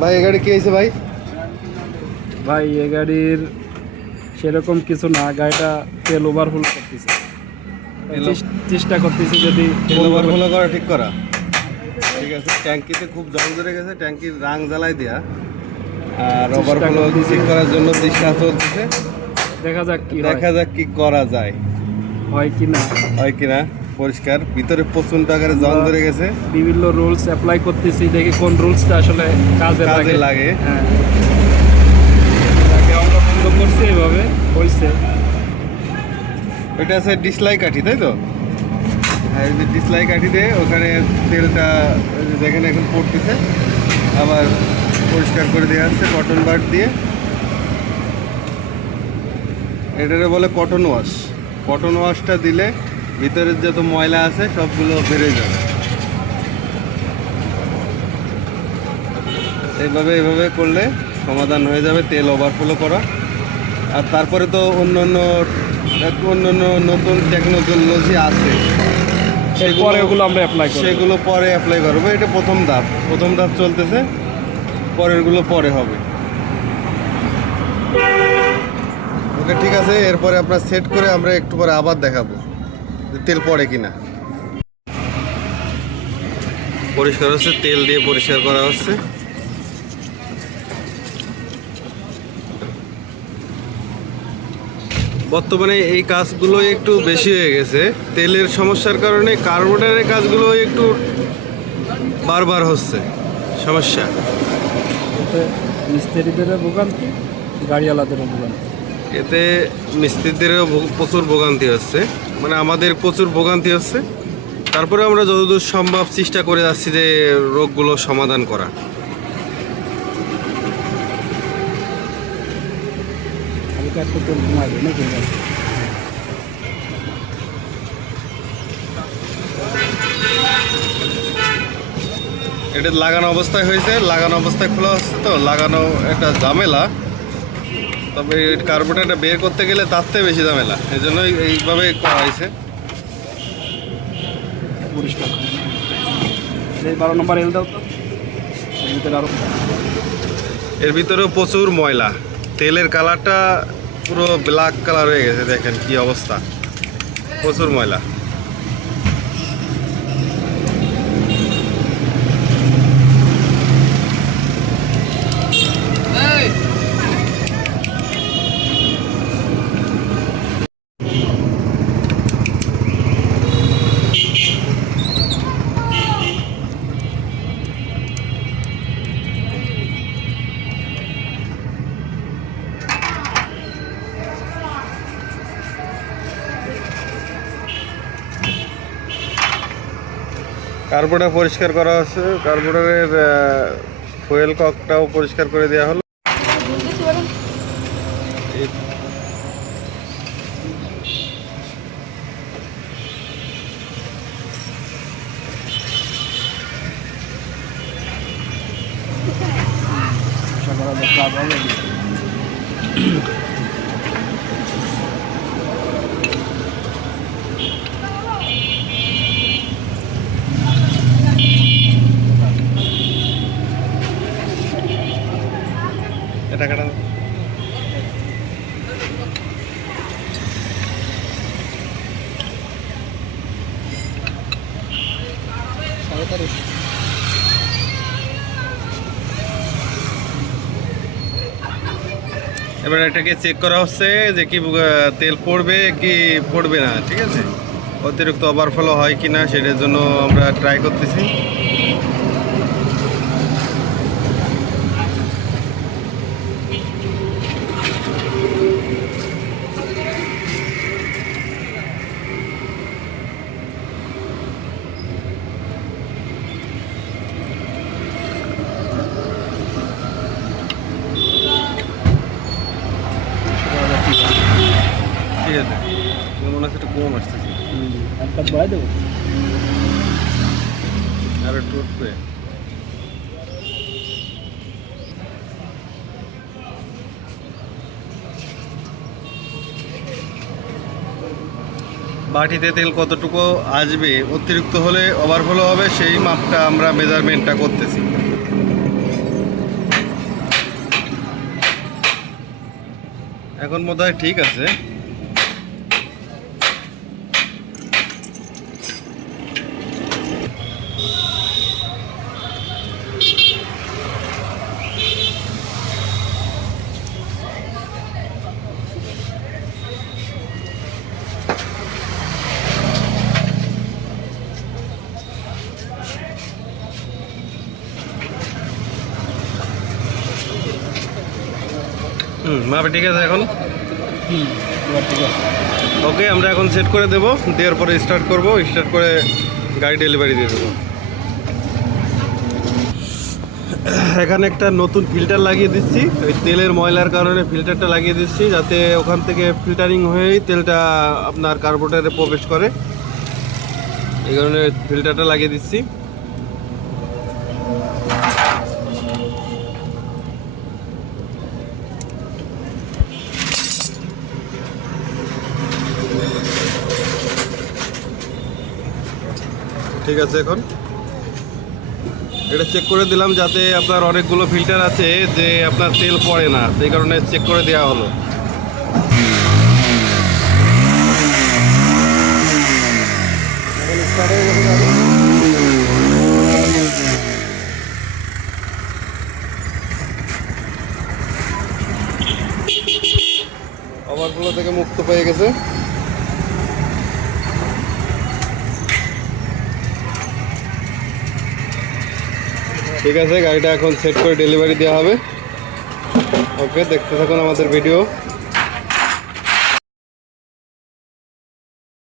ভাই এ গাড়ি কি হয়েছে ভাই? ভাই এ গাড়ির সেরকম কিছু না গাড়িটা তেল ওভারফুল করতেছে। চেষ্টা করতেছি যদি তেল ওভারফ্লো করা ঠিক করা। ঠিক আছে ট্যাঙ্কিতে খুব জং ধরে গেছে ট্যাঙ্কির রাং জ্বালাই দেয়া। আর ওভারফ্লো ঠিক করার জন্য চেষ্টা চলতেছে। দেখা যাক কি দেখা যাক কি করা যায়। হয় কি না। হয় কিনা পরিষ্কার। ভিতরে প্রচুর আকারে জং ধরে গেছে। বিভিন্ন রুলস অ্যাপ্লাই করতেছি দেখি কোন রুলসটা আসলে কাজে কাজে লাগে। হ্যাঁ। আমরা বন্ধ করছি এভাবে হয়েছে ওইটা আছে ডিসলাই কাঠি তাই তো? হ্যাঁ এই যে ডিসলাই কাঠি দিয়ে ওখানে তেলটা দেখেন এখন পড়তেছে। আবার পরিষ্কার করে দেওয়া হচ্ছে কটন বার দিয়ে। এটারে বলে কটন ওয়াশ কটন ওয়াশটা দিলে ভিতরের যত ময়লা আছে সবগুলো বেড়ে যাবে। এইভাবে এইভাবে করলে সমাধান হয়ে যাবে তেল ওভারফ্লো করা। আর তারপরে তো অন্য অন্য অন্য অন্য নতুন টেকনোলজি আছে। এরপরে ওগুলো আমরা অ্যাপ্লাই করব। সেগুলো পরে অ্যাপ্লাই করব। এটা প্রথম ধাপ। প্রথম ধাপ চলতেছে। পরেরগুলো পরে হবে। ওকে ঠিক আছে। এরপরে আপনার সেট করে আমরা একটু পরে আবার দেখাবো। তেল পড়ে কিনা। পরিষ্কার হচ্ছে তেল দিয়ে পরিষ্কার করা হচ্ছে। বর্তমানে এই কাজগুলো একটু বেশি হয়ে গেছে। তেলের সমস্যার কারণে কার্বোরেটরের কাজগুলো একটু বারবার হচ্ছে। সমস্যা। এতে মিস্ত্রিদের ভোগান্তি গাড়িওয়ালাদেরও ভোগান্তি। এতে মিস্ত্রিদেরও প্রচুর ভোগান্তি হচ্ছে। মানে আমাদের প্রচুর ভোগান্তি হচ্ছে তারপরে আমরা যতদূর সম্ভব চেষ্টা করে যাচ্ছি যে রোগগুলো সমাধান করা। এটা লাগানো অবস্থায় হয়েছে, লাগানো অবস্থায় খোলা হচ্ছে তো, লাগানো একটা ঝামেলা। তবে কার্বোরেটরটা বের করতে গেলে তার থেকে বেশি ঝামেলা। এই জন্যই এইভাবে করা হয়েছে। পরিষ্কার। বারো নম্বর এল দাও তো। এর ভিতরে এর ভিতরেও প্রচুর ময়লা। তেলের কালারটা পুরো ব্ল্যাক কালার হয়ে গেছে দেখেন কি অবস্থা। প্রচুর ময়লা। কার্বোরেটর পরিষ্কার করা হচ্ছে। কার্বোরেটরের ফুয়েল ককটাও পরিষ্কার করে দেওয়া হলো। এই- সকালে কাজ হবে এ টাকাটা এবার এটাকে চেক করা হচ্ছে যে কি তেল পড়বে কি পড়বে না, ঠিক আছে? অতিরিক্ত ওভারফ্লো হয় কি না সেটার জন্য আমরা ট্রাই করতেছি। মনে হচ্ছে একটু কম আসতেছে। বাটিতে তেল কতটুকু আসবে অতিরিক্ত হলে ওভারফ্লো হবে সেই মাপটা আমরা মেজারমেন্টটা করতেছি। এখন মনে ঠিক আছে। মাপে ঠিক আছে এখন? ওকে, আমরা এখন সেট করে দেব। দেওয়ার পরে স্টার্ট করব। স্টার্ট করে গাড়ি ডেলিভারি দিয়ে দেবো। এখানে একটা নতুন ফিল্টার লাগিয়ে দিচ্ছি। ওই তেলের ময়লার কারণে ফিল্টারটা লাগিয়ে দিচ্ছি, যাতে ওখান থেকে ফিল্টারিং হয়েই তেলটা আপনার কার্বোটারে প্রবেশ করে। এই কারণে ফিল্টারটা লাগিয়ে দিচ্ছি। ঠিক আছে এখন এটা চেক করে দিলাম যাতে আপনার অনেকগুলো ফিল্টার আছে যে আপনার তেল পড়ে না, সেই কারণে চেক করে দেওয়া হলো। ওভারফ্লো থেকে মুক্ত পেয়ে গেছে ঠিক আছে গাড়িটা এখন সেট করে ডেলিভারি দেওয়া হবে। ওকে দেখতে থাকুন আমাদের ভিডিও